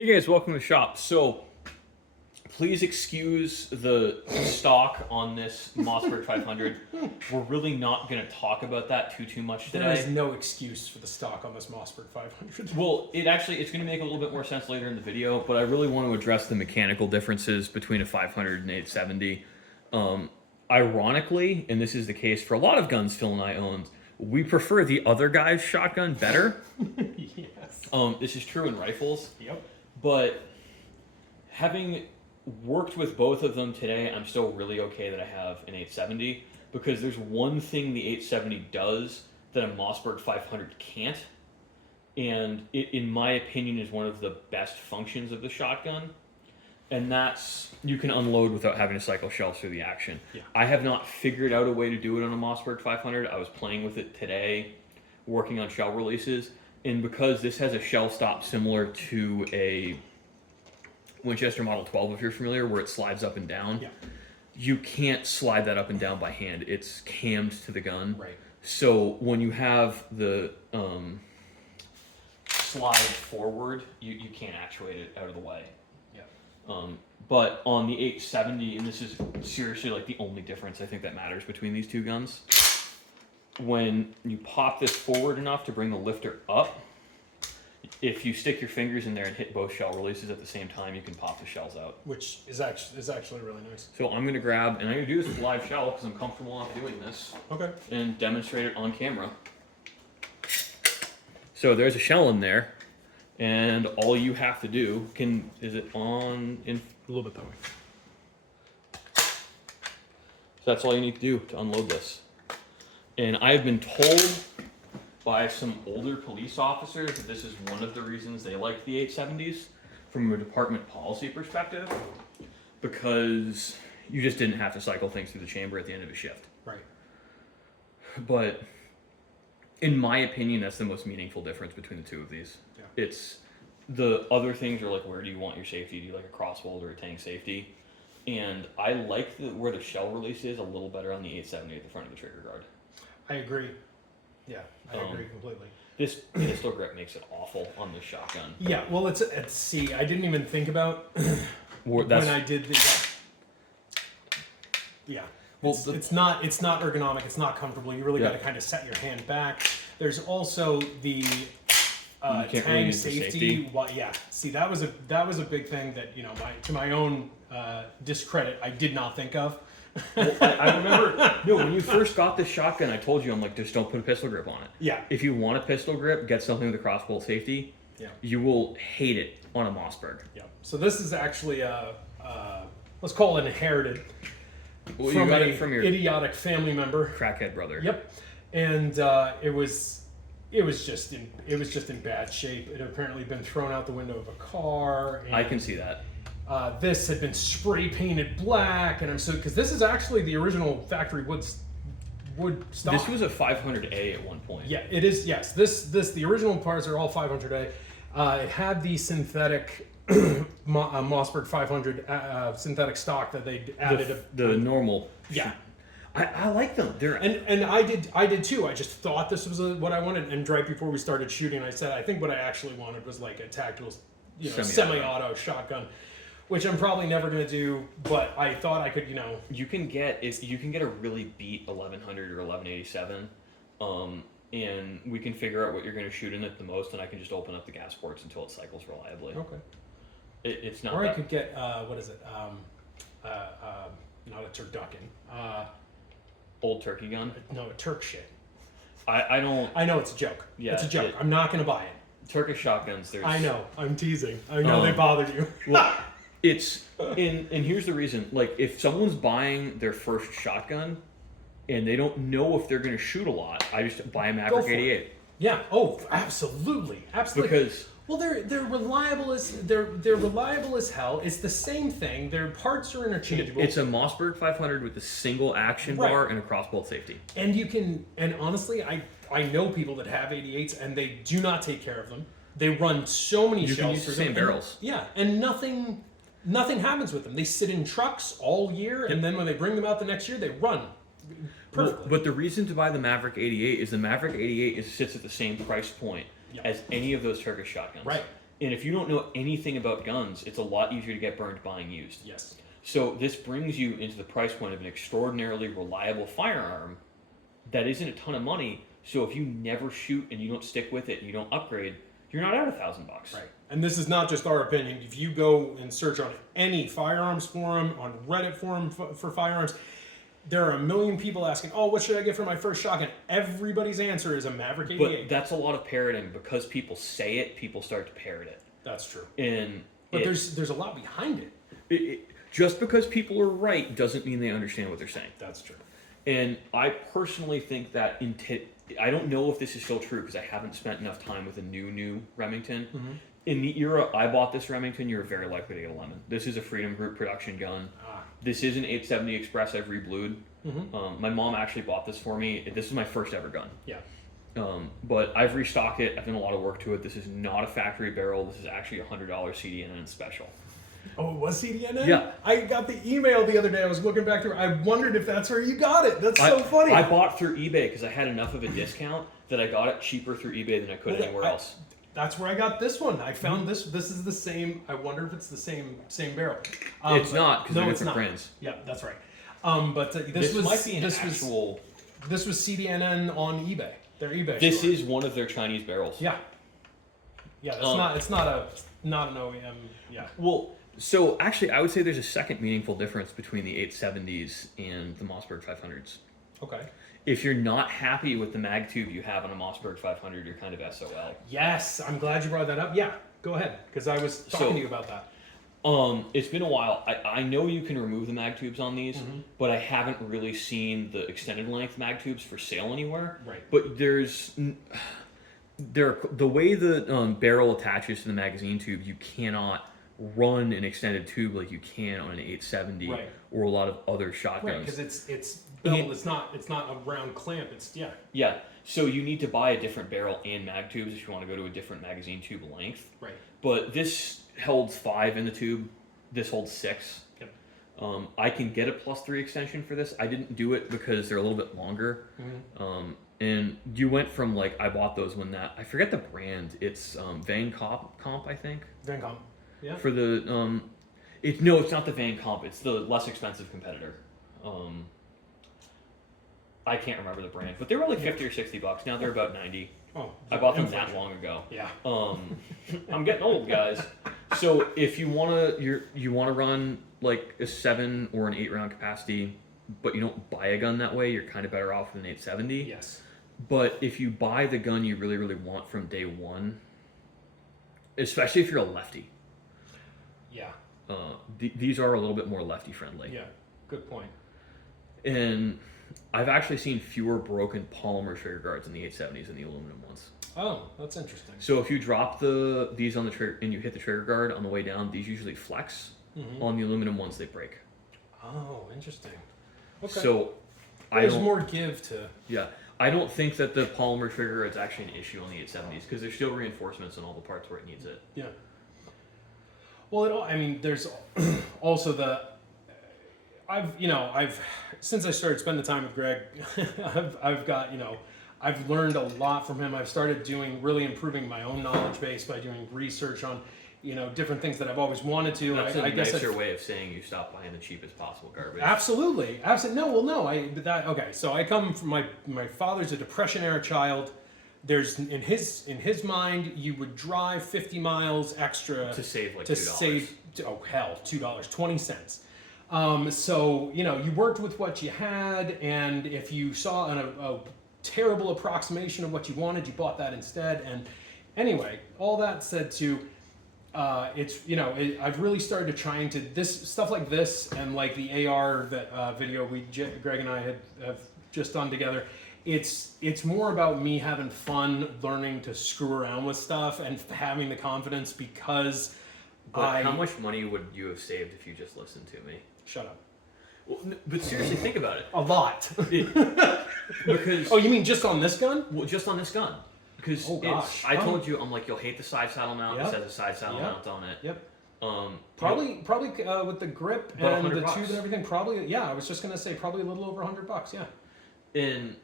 Hey guys, welcome to the shop. So, please excuse the stock on this Mossberg 500. We're really not going to talk about that too much today. There is no excuse for the stock on this Mossberg 500. Well, it's going to make a little bit more sense later in the video, but I really want to address the mechanical differences between a 500 and 870. Ironically, and this is the case for a lot of guns Phil and I owned, we prefer the other guy's shotgun better. Yes. This is true in rifles. Yep. But having worked with both of them today, I'm still really okay that I have an 870 because there's one thing the 870 does that a Mossberg 500 can't, and it, in my opinion, is one of the best functions of the shotgun, and that's you can unload without having to cycle shells through the action. Yeah. I have not figured out a way to do it on a Mossberg 500. I was playing with it today, working on shell releases. And because this has a shell stop similar to a Winchester Model 12, if you're familiar, where it slides up and down, Yeah. you can't slide that up and down by hand. It's cammed to the gun. Right. So when you have the slide forward, you can't actuate it out of the way. Yeah. But on the 870, and this is seriously like the only difference I think that matters between these two guns, when you pop this forward enough to bring the lifter up, if you stick your fingers in there and hit both shell releases at the same time, you can pop the shells out. Which is actually really nice. So I'm going to grab, and I'm going to do this with live shell because I'm comfortable enough doing this, Okay. and demonstrate it on camera. So there's a shell in there, and all you have to do, is it on, in, A little bit that way. so that's all you need to do to unload this. And I've been told by some older police officers that this is one of the reasons they like the 870s from a department policy perspective, because you just didn't have to cycle things through the chamber at the end of a shift. Right. But in my opinion, that's the most meaningful difference between the two of these. Yeah. It's the other things are like, where do you want your safety? Do you like a crossbolt or a tank safety? And I like where the shell release is a little better on the 870 at the front of the trigger guard. I agree. Yeah, I agree completely. This pistol grip makes it awful on this shotgun. Yeah, well, it's see, I didn't even think about when I did the. Yeah. Well, It's not ergonomic. It's not comfortable. You really Yeah. got to kind of set your hand back. There's also the can't really tang use the safety. Well, yeah. See, that was a big thing that to my own discredit, I did not think of. Well, I remember, no, when you first got this shotgun, I told you, I'm like, just don't put a pistol grip on it. Yeah. If you want a pistol grip, get something with a crossbolt safety. Yeah. You will hate it on a Mossberg. Yeah. So this is actually let's call it inherited Well, from you got a it from your idiotic family member. crackhead brother. Yep. And it was just in bad shape. It had apparently been thrown out the window of a car. And I can see that. this had been spray painted black, and because this is actually the original factory wood stock. This was a 500A at one point. Yeah, it is. Yes, the original parts are all 500A. It had the synthetic Mossberg 500 synthetic stock that they added. The normal. Yeah. I like them. They're And I did too. I just thought this was what I wanted. And right before we started shooting, I said I think what I actually wanted was like a tactical, semi-auto shotgun, which I'm probably never going to do. But I thought I could, you can get a really beat 1100 or 1187, and we can figure out what you're going to shoot in it the most, and I can just open up the gas ports until it cycles reliably. Okay. It's not. Or I that, could get what is it? Not a turducken. Old turkey gun. No, a Turk shit. I don't. I know it's a joke. Yeah, it's a joke. I'm not going to buy it. Turkish shotguns. There's. I know. I'm teasing. I know they bothered you. Well, it's and here's the reason. Like, if someone's buying their first shotgun, and they don't know if they're going to shoot a lot, I just buy a Maverick for it. 88. Yeah. Oh, absolutely. Because. Well, they're reliable as hell. It's the same thing. Their parts are interchangeable. It's a Mossberg 500 with a single action bar and a crossbolt safety. And honestly, I know people that have 88s and they do not take care of them. They run so many You shells can use through the same them. barrels. Yeah, and nothing happens with them. They sit in trucks all year, and then when they bring them out the next year, they run perfectly. But the reason to buy the Maverick 88 is the Maverick 88 sits at the same price point as any of those Turkish shotguns. Right. And if you don't know anything about guns, it's a lot easier to get burned buying used. Yes. So this brings you into the price point of an extraordinarily reliable firearm that isn't a ton of money. So if you never shoot and you don't stick with it and you don't upgrade, you're not out $1,000. Right. And this is not just our opinion. If you go and search on any firearms forum, on Reddit forum for firearms, there are a million people asking, "Oh, what should I get for my first shotgun?" Everybody's answer is a Maverick 88. But that's a lot of parroting. Because people say it, people start to parrot it. That's true. But there's a lot behind it. Just because people are right doesn't mean they understand what they're saying. That's true. And I personally think that I don't know if this is still true because I haven't spent enough time with a new Remington. Mm-hmm. In the era I bought this Remington, you're very likely to get a lemon. This is a Freedom Group production gun. This is an 870 Express I've reblued. Mm-hmm. My mom actually bought this for me. This is my first ever gun. Yeah. But I've restocked it. I've done a lot of work to it. This is not a factory barrel. This is actually a $100 CDNN special. Oh, it was CDNN? Yeah. I got the email the other day. I was looking back through. I wondered if that's where you got it. That's so funny. I bought through eBay because I had enough of a discount that I got it cheaper through eBay than I could anywhere else. That's where I got this one. I found this. This is the same. I wonder if it's the same barrel. It's not because they're it's different not. brands. Yeah, that's right. But this might be an actual. This was CDNN on eBay. Their eBay. This store. is one of their Chinese barrels. Yeah. Yeah. It's not. It's not an OEM. Yeah. Well, so actually, I would say there's a second meaningful difference between the 870s and the Mossberg 500s. Okay. If you're not happy with the mag tube you have on a Mossberg 500, you're kind of SOL. Yes, I'm glad you brought that up. Yeah, go ahead, because I was talking to you about that. It's been a while. I know you can remove the mag tubes on these, Mm-hmm. but I haven't really seen the extended length mag tubes for sale anywhere. Right. But the way the barrel attaches to the magazine tube, you cannot run an extended tube like you can on an 870 Right. or a lot of other shotguns. Right, because it's built. It's not a round clamp. It's Yeah. So you need to buy a different barrel and mag tubes if you want to go to a different magazine tube length. Right. But this holds 5 in the tube. This holds 6. Yep. I can get a +3 extension for this. I didn't do it because they're a little bit longer. Mm-hmm. And you went from I bought those when I forget the brand. It's Van Comp, I think. Van Comp. Yeah. For the it's not the Van Comp. It's the less expensive competitor. I can't remember the brand, but they were like $50 or $60. Now they're about 90. Oh, I bought them that long ago. Yeah. I'm getting old, guys. So if you wanna run like a 7 or an 8 round capacity, but you don't buy a gun that way, you're kind of better off with an 870. Yes. But if you buy the gun you really, really want from day one, especially if you're a lefty, Yeah. these are a little bit more lefty friendly. Yeah. Good point. And I've actually seen fewer broken polymer trigger guards in the 870s than the aluminum ones. Oh, that's interesting. So if you drop these on the trigger and you hit the trigger guard on the way down, these usually flex. Mm-hmm. On the aluminum ones, they break. Oh, interesting. Okay. So there's more give to. Yeah, I don't think that the polymer trigger is actually an issue on the 870s because there's still reinforcements in all the parts where it needs it. Yeah. Well, there's also I've since I started spending time with Greg, I've learned a lot from him. I've started really improving my own knowledge base by doing research on, different things that I've always wanted to. That's a nicer way of saying you stop buying the cheapest possible garbage. Absolutely. Okay. So I come from my father's a Depression era child. There's in his mind, you would drive 50 miles extra to save $2. $2.20. So you worked with what you had, and if you saw a terrible approximation of what you wanted, you bought that instead. And anyway, all that said, I've really started trying to this stuff like this and like the AR video Greg and I have just done together. It's more about me having fun, learning to screw around with stuff, and having the confidence because. But how much money would you have saved if you just listened to me? Shut up. Well, but seriously, think about it. A lot. Because. Oh, you mean just on this gun? Well, just on this gun. Because I told you, I'm like, you'll hate the side saddle mount. Yep. It says a side saddle mount on it. Yep. Probably with the grip and the tube and everything. Probably, yeah. I was just gonna say probably a little over $100. Yeah. And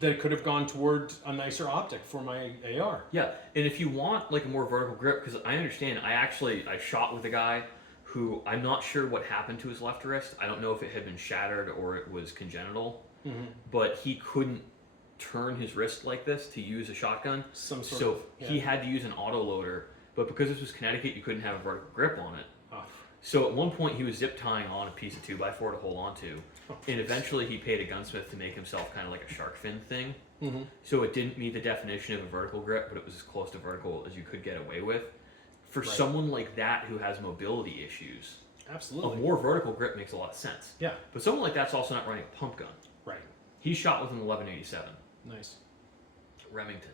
that could have gone toward a nicer optic for my AR. Yeah, and if you want like a more vertical grip, because I understand, I shot with a guy who I'm not sure what happened to his left wrist. I don't know if it had been shattered or it was congenital, but he couldn't turn his wrist like this to use a shotgun. He had to use an auto loader, but because this was Connecticut, you couldn't have a vertical grip on it. Oh. So at one point he was zip tying on a piece of 2x4 to hold on to, and eventually he paid a gunsmith to make himself kind of like a shark fin thing. So it didn't meet the definition of a vertical grip, but it was as close to vertical as you could get away with. For someone like that who has mobility issues, absolutely, a more vertical grip makes a lot of sense. Yeah. But someone like that's also not running a pump gun. Right. He shot with an 1187. Nice. Remington.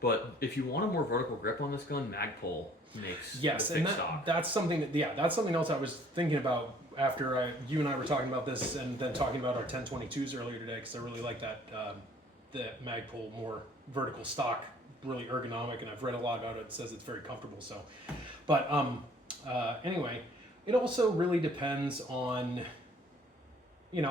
But if you want a more vertical grip on this gun, Magpul makes the thick stock. That's something that's something else I was thinking about after you and I were talking about this, and then talking about our 1022s earlier today, because I really like that the Magpul more vertical stock, really ergonomic, and I've read a lot about it. It says it's very comfortable. So, but anyway, it also really depends on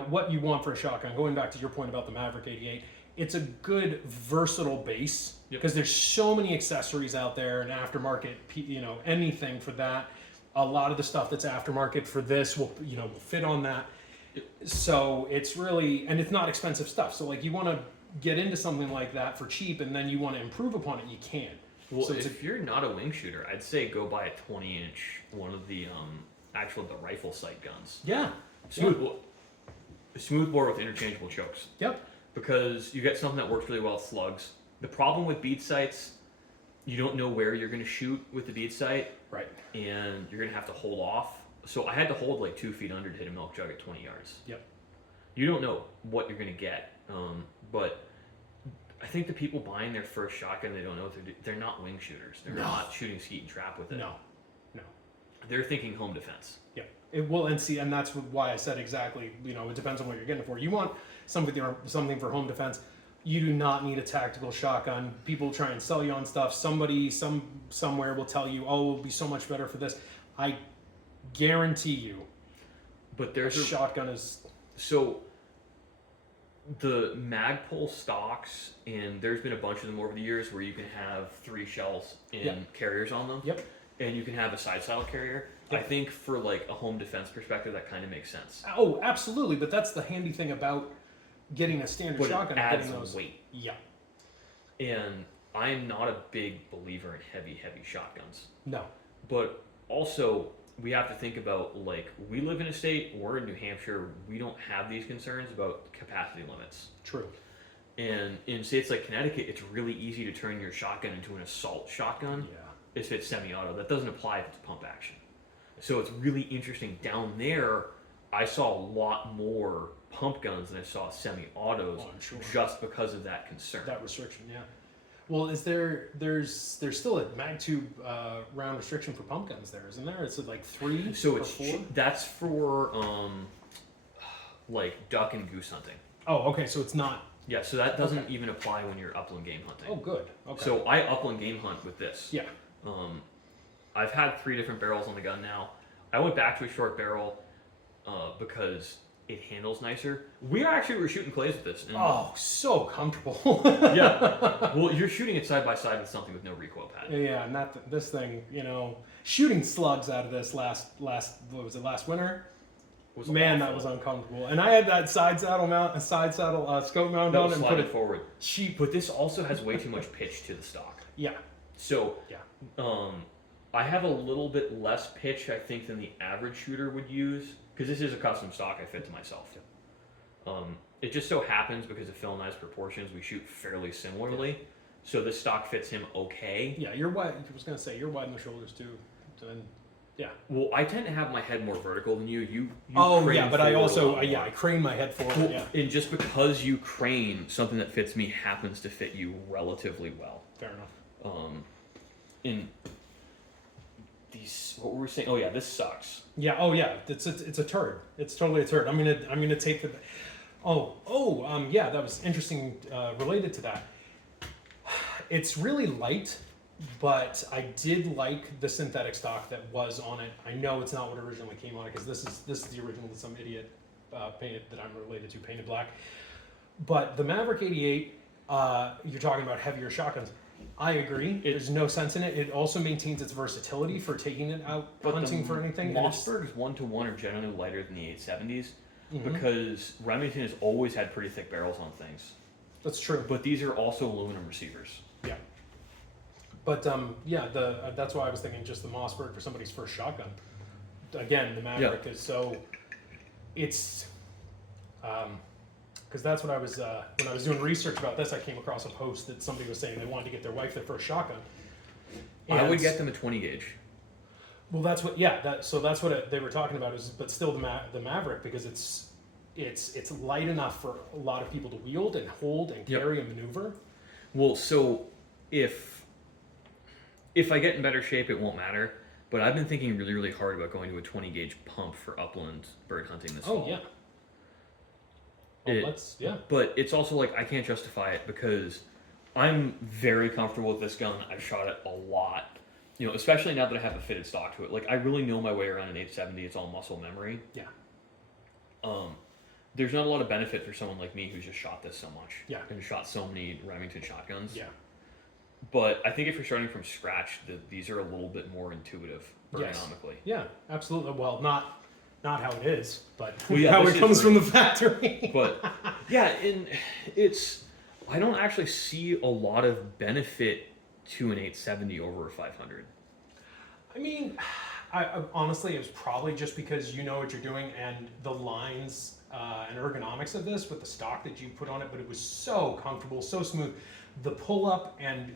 what you want for a shotgun. Going back to your point about the Maverick 88, it's a good versatile base because there's so many accessories out there and aftermarket, anything for that. A lot of the stuff that's aftermarket for this will fit on that. So it's really, and it's not expensive stuff. So like you want to get into something like that for cheap, and then you want to improve upon it, you can. Well, so if you're not a wing shooter, I'd say go buy a 20-inch one of the the rifle sight guns. Yeah. Smooth bore with interchangeable chokes. Yep. Because you get something that works really well with slugs. The problem with bead sights, you don't know where you're going to shoot with the bead sight. Right. And you're going to have to hold off. So I had to hold like 2 feet under to hit a milk jug at 20 yards. Yep. You don't know what you're going to get. But I think the people buying their first shotgun, they don't know what they're not wing shooters. They're not shooting skeet and trap with it. No. They're thinking home defense. Yeah. And that's why I said exactly, it depends on what you're getting it for. You want something for home defense. You do not need a tactical shotgun. People try and sell you on stuff. Somebody somewhere will tell you, oh, it'll be so much better for this. I guarantee you. But there's a shotgun is... So the Magpul stocks, and there's been a bunch of them over the years where you can have 3 shells in carriers on them. Yep. And you can have a side saddle carrier. Yep. I think for like a home defense perspective, that kind of makes sense. Oh, absolutely. But that's the handy thing about getting a standard shotgun. It adds getting those weight. Yeah. And I'm not a big believer in heavy shotguns. No. But also, we have to think about, like, we live in a state, we're in New Hampshire, we don't have these concerns about capacity limits. True. And in states like Connecticut, it's really easy to turn your shotgun into an assault shotgun. Yeah. If it's semi-auto. That doesn't apply if it's pump action. So it's really interesting. Down there, I saw a lot more pump guns than I saw semi-autos, just because of that concern. That restriction, yeah. Well, there's still a mag-tube round restriction for pump guns there, isn't there? It's like 3 so or it's 4? That's for like duck and goose hunting. Oh, okay, so it's not. Yeah, so that doesn't even apply when you're upland game hunting. Oh, good. Okay. So I upland game hunt with this. Yeah. I've had 3 different barrels on the gun now. I went back to a short barrel because it handles nicer. We were shooting clays with this. And so comfortable. Yeah. Well, you're shooting it side by side with something with no recoil pad. Yeah, and this thing, shooting slugs out of this last winter? Man, that was uncomfortable. And I had that side saddle scope mount on and put it forward. Cheap, but this also has way too much pitch to the stock. Yeah. So, I have a little bit less pitch, I think, than the average shooter would use, because this is a custom stock I fit to myself. It just so happens, because of Phil and I's proportions, we shoot fairly similarly, so this stock fits him okay. Yeah, you're wide. I was going to say, you're wide in the shoulders, too. And, yeah. Well, I tend to have my head more vertical than you. You crane but I also, I crane my head forward, yeah. And just because you crane, something that fits me happens to fit you relatively well. Fair enough. In these, what were we saying? Oh yeah, this sucks. Yeah. Oh yeah. It's a turd. It's totally a turd. I'm gonna take the. Yeah. That was interesting. Related to that, it's really light, but I did like the synthetic stock that was on it. I know it's not what originally came on it, because this is the original that some idiot painted, that I'm related to, painted black. But the Maverick 88, you're talking about heavier shotguns. I agree. There's no sense in it. It also maintains its versatility for taking it out hunting for anything. Mossbergs 1-to-1 are generally lighter than the 870s Mm-hmm. because Remington has always had pretty thick barrels on things. That's true. But these are also aluminum receivers. Yeah. But that's why I was thinking just the Mossberg for somebody's first shotgun. Again, the Maverick is so. It's. Because that's what I was when I was doing research about this, I came across a post that somebody was saying they wanted to get their wife their first shotgun. I would get them a 20 gauge. Well, that's what. That's what they were talking about. But still, the Maverick, because it's light enough for a lot of people to wield and hold and carry and maneuver. Well, so if I get in better shape, it won't matter. But I've been thinking really, really hard about going to a 20 gauge pump for upland bird hunting this fall. Oh yeah. But it's also like I can't justify it because I'm very comfortable with this gun. I've shot it a lot. You know, especially now that I have a fitted stock to it. Like, I really know my way around an 870. It's all muscle memory. Yeah. There's not a lot of benefit for someone like me who's just shot this so much. Yeah. And shot so many Remington shotguns. Yeah. But I think if you're starting from scratch, these are a little bit more intuitive ergonomically. Yeah, absolutely. Well, not how it is, but Well, how it comes from the factory. But yeah, and I don't actually see a lot of benefit to an 870 over a 500. I mean, I honestly, it was probably just because you know what you're doing and the lines and ergonomics of this with the stock that you put on it, but it was so comfortable, so smooth. The pull up and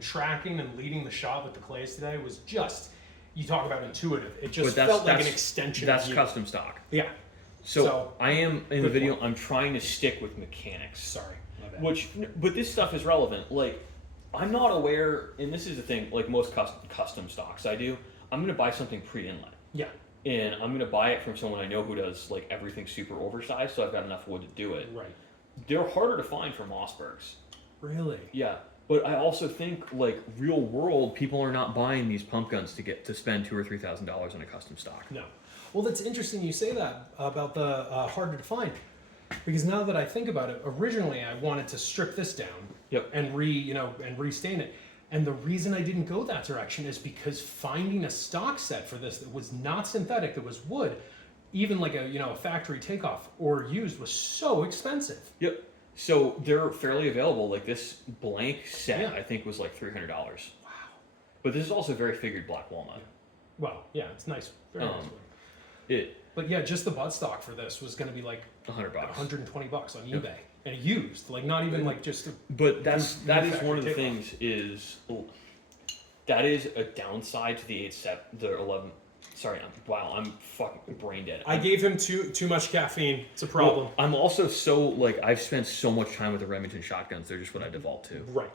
tracking and leading the shot with the clays today was just, you talk about intuitive. It just felt like an extension of you. That's custom stock. Yeah. So I am, in the video, point. I'm trying to stick with mechanics. Sorry, my bad. But this stuff is relevant. Like, I'm not aware, and this is the thing, like most custom stocks I do, I'm going to buy something pre-inlet. Yeah. And I'm going to buy it from someone I know who does, like, everything super oversized, so I've got enough wood to do it. Right. They're harder to find for Mossbergs. Really? Yeah. But I also think, like, real world, people are not buying these pump guns to spend $2,000 or $3,000 on a custom stock. No. Well, that's interesting you say that about the harder to find, because now that I think about it, originally I wanted to strip this down and restain it, and the reason I didn't go that direction is because finding a stock set for this that was not synthetic, that was wood, even like a factory takeoff or used, was so expensive. Yep. So they're fairly available. Like this blank set, I think was like $300. Wow. But this is also very figured black walnut. Well, yeah, it's nice. Very nice wood. But yeah, just the buttstock for this was going to be like $100, $120 on eBay, and used, like not even like just. But that is one of the things that is a downside to the 11. Sorry, I'm fucking brain dead. I gave him too much caffeine. It's a problem. Well, I'm also I've spent so much time with the Remington shotguns. They're just what I default to. Right.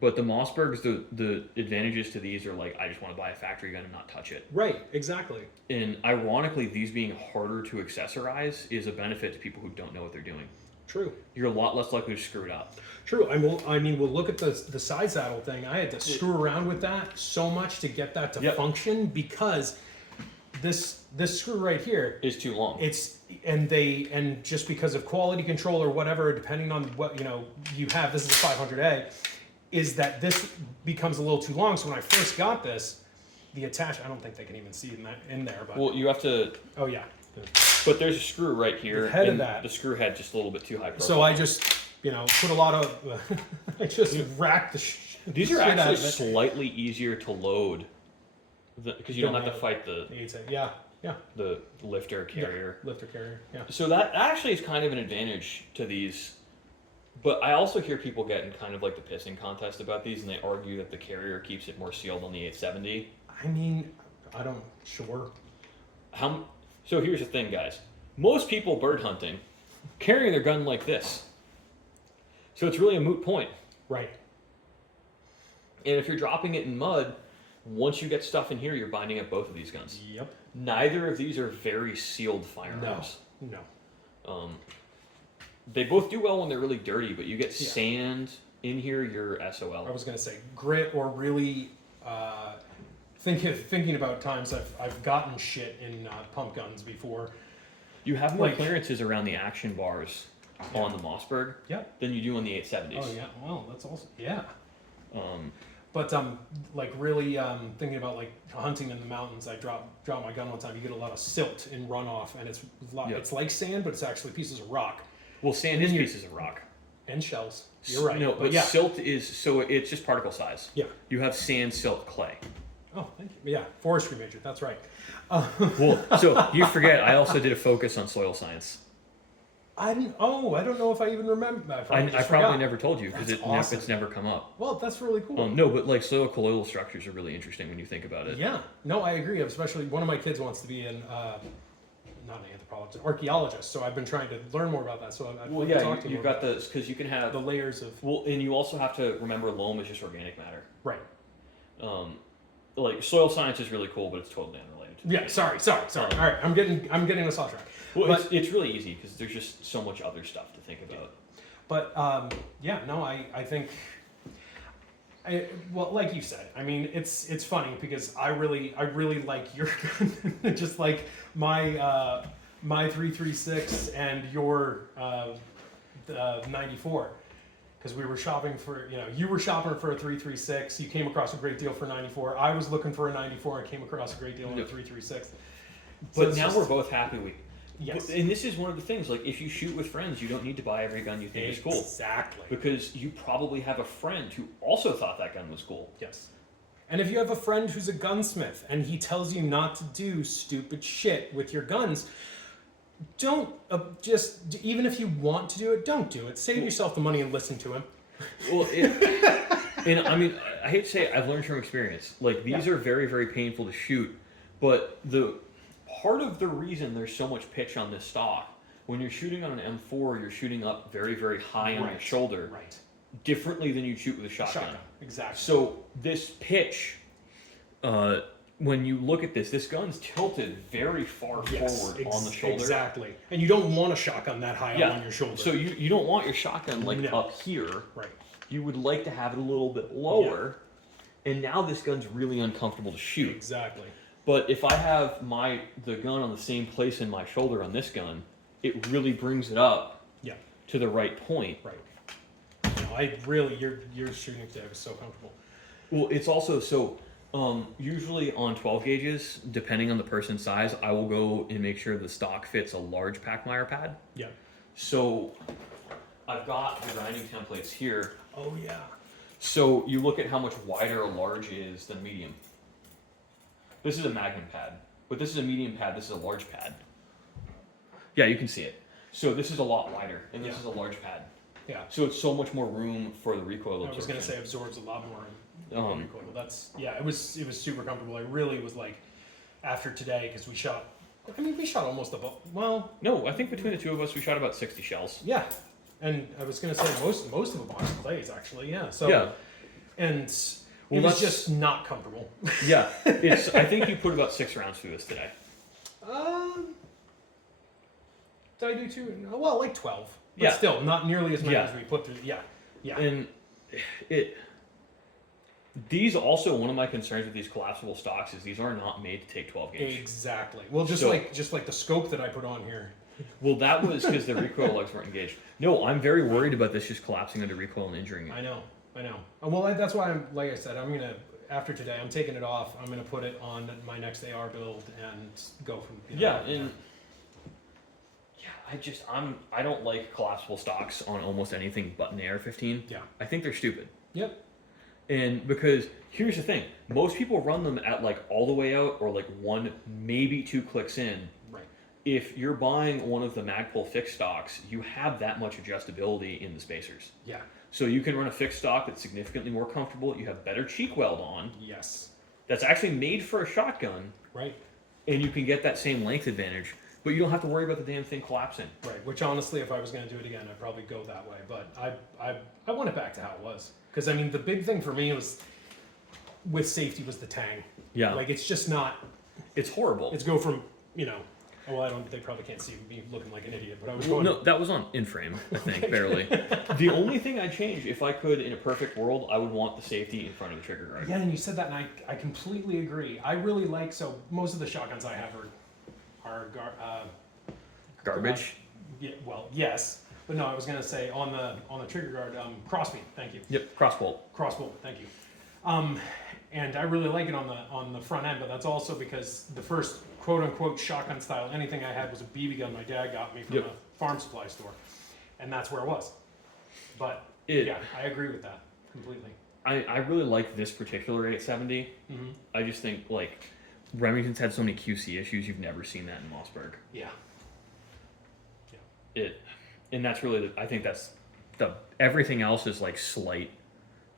But the Mossbergs, the advantages to these are like I just want to buy a factory gun and not touch it. Right. Exactly. And ironically, these being harder to accessorize is a benefit to people who don't know what they're doing. True. You're a lot less likely to screw it up. True. I mean, we'll look at the side saddle thing. I had to screw around with that so much to get that to function because this screw right here is too long. And just because of quality control or whatever, depending on what you have, this is a 500A, is that this becomes a little too long. So when I first got this, the attach, I don't think they can even see in there, but well, you have to. Oh yeah. But there's a screw right here. The head and of that. The screw head just a little bit too high profile. So I just, put a lot of, I just racked the These are actually slightly easier to load because you don't have to fight the lifter carrier. Yeah, lifter carrier, yeah. So that actually is kind of an advantage to these. But I also hear people get in kind of like the pissing contest about these, and they argue that the carrier keeps it more sealed on the 870. I mean, I don't, sure. So here's the thing, guys. Most people bird hunting carrying their gun like this. So it's really a moot point. Right. And if you're dropping it in mud, once you get stuff in here, you're binding up both of these guns. Yep. Neither of these are very sealed firearms. No. They both do well when they're really dirty, but you get sand in here, you're SOL. I was going to say grit or really thinking about times I've gotten shit in pump guns before. You have more clearances around the action bars on the Mossberg than you do on the 870s. Oh yeah, well that's awesome. Yeah. Um, But like really thinking about like hunting in the mountains, I drop my gun one time. You get a lot of silt in runoff, and it's like sand, but it's actually pieces of rock. Well, sand is pieces of rock. And shells. You're right. No, but silt is, so it's just particle size. Yeah. You have sand, silt, clay. Oh, thank you. Yeah, forestry major. That's right. Well, so you forget, I also did a focus on soil science. I don't know if I even remember. I probably never told you because awesome. it's never come up. Well, that's really cool. No, but like soil colloidal structures are really interesting when you think about it. Yeah. No, I agree. Especially one of my kids wants to be not an anthropologist, archaeologist. So I've been trying to learn more about that. So I've talked to you've got this because you can have the layers of. Well, and you also have to remember loam is just organic matter. Right. Like soil science is really cool, but it's totally unrelated. Yeah. Sorry. All right. I'm getting us off track. Well, it's really easy because there's just so much other stuff to think about. But I think. Well, like you said, I mean, it's funny because I really like your gun, just like my 336 and your 94, because we were shopping for you were shopping for a 336. You came across a great deal for 94. I was looking for a 94 and came across a great deal on a 336. But now we're both happy. Yes. And this is one of the things, like if you shoot with friends, you don't need to buy every gun you think is cool. Exactly. Because you probably have a friend who also thought that gun was cool. Yes. And if you have a friend who's a gunsmith and he tells you not to do stupid shit with your guns, don't even if you want to do it, don't do it. Save yourself the money and listen to him. Well, and I mean, I hate to say it, I've learned from experience. Like these are very, very painful to shoot, but part of the reason there's so much pitch on this stock, when you're shooting on an M4, you're shooting up very, very high on your shoulder, differently than you shoot with a shotgun. Exactly. So this pitch, when you look at this gun's tilted very far forward on the shoulder. Exactly. And you don't want a shotgun that high up on your shoulder. So you don't want your shotgun up here. Right. You would like to have it a little bit lower. Yeah. And now this gun's really uncomfortable to shoot. Exactly. But if I have the gun on the same place in my shoulder on this gun, it really brings it up to the right point. Right. Your shooting today was so comfortable. Well, it's also usually on 12 gauges, depending on the person's size, I will go and make sure the stock fits a large Packmeyer pad. Yeah. So I've got the grinding templates here. Oh yeah. So you look at how much wider a large is than medium. This is a Magnum pad, but this is a medium pad. This is a large pad. Yeah, you can see it. So this is a lot wider, and this is a large pad. Yeah. So it's so much more room for the recoil absorption. I was going to say absorbs a lot more recoil. It was super comfortable. I really was like, after today, because we shot almost well. No, I think between the two of us, we shot about 60 shells. Yeah. And I was going to say most of them are clays, actually. Yeah. So. Yeah. And. Well, it was just not comfortable. Yeah, I think you put about 6 rounds through this today. Did I do 2? Well, like 12. But still, not nearly as many as we put through. Yeah, yeah. And these also, one of my concerns with these collapsible stocks is these are not made to take 12 gauge. Exactly. Well, just like the scope that I put on here. Well, that was because the recoil lugs weren't engaged. No, I'm very worried about this just collapsing under recoil and injuring you. I know. Well, that's why like I said, after today, I'm taking it off. I'm gonna put it on my next AR build and go from. I don't like collapsible stocks on almost anything but an AR-15. Yeah. I think they're stupid. Yep. And because here's the thing, most people run them at like all the way out or like 1, maybe 2 clicks in. Right. If you're buying one of the Magpul fixed stocks, you have that much adjustability in the spacers. Yeah. So you can run a fixed stock that's significantly more comfortable. You have better cheek weld on. Yes. That's actually made for a shotgun. Right. And you can get that same length advantage, but you don't have to worry about the damn thing collapsing. Right. Which honestly, if I was going to do it again, I'd probably go that way. But I want it back to how it was. Because I mean, the big thing for me was with safety was the tang. Yeah. Like it's just not. It's horrible. It's go from well, they probably can't see me looking like an idiot, but I was going. No, that was on in frame, I think, barely. The only thing I'd change, if I could, in a perfect world, I would want the safety in front of the trigger guard. Yeah, and you said that, and I completely agree. I really like, so most of the shotguns I have are garbage. Yeah, well, yes, But no, I was gonna say on the trigger guard, crossbeam. Thank you. Yep, crossbolt. Crossbolt. Thank you. And I really like it on the front end, but that's also because the first quote unquote shotgun style anything I had was a BB gun my dad got me from Yep. a farm supply store, and that's where it was. But It- yeah, I agree with that completely. I really like this particular 870. Mm-hmm. I just think like Remington's had so many QC issues. You've never seen that in Mossberg. Yeah. And that's really I think that's the everything else is like slight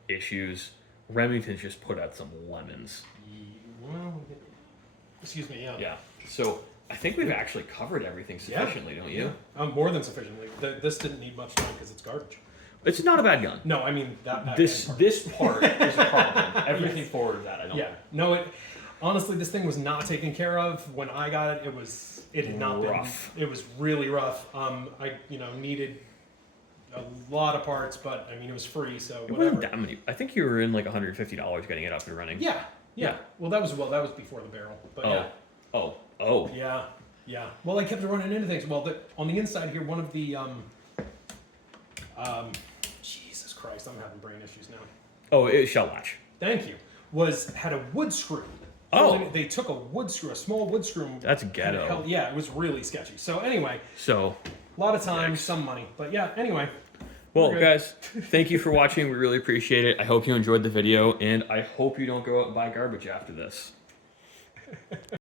issues. Remington's just put out some lemons. Well, excuse me. Yeah. Yeah. So I think we've actually covered everything sufficiently, don't you? More than sufficiently. This didn't need much time because it's garbage. It's not a bad gun. No, I mean that This part. this part is a problem. Everything Yes. forward of that I don't. Yeah. No, it honestly this thing was not taken care of when I got it. It had not Rough. been. It was really rough. I needed a lot of parts, but I mean it was free, so It whatever. wasn't that many. I think you were in like $150 getting it up and running. Yeah. Yeah. Well, that was before the barrel, but yeah. Oh. Yeah. Well, I kept running into things. Well, on the inside here, one of the Jesus Christ, I'm having brain issues now. Oh, it's shell latch. Thank you. Had a wood screw. Oh. They took a wood screw, a small wood screw. That's and ghetto. yeah, it was really sketchy. So anyway, So, a lot of time, some money, but yeah. Anyway. well, We're good. guys, thank you for watching. We really appreciate it. I hope you enjoyed the video, and I hope you don't go out and buy garbage after this.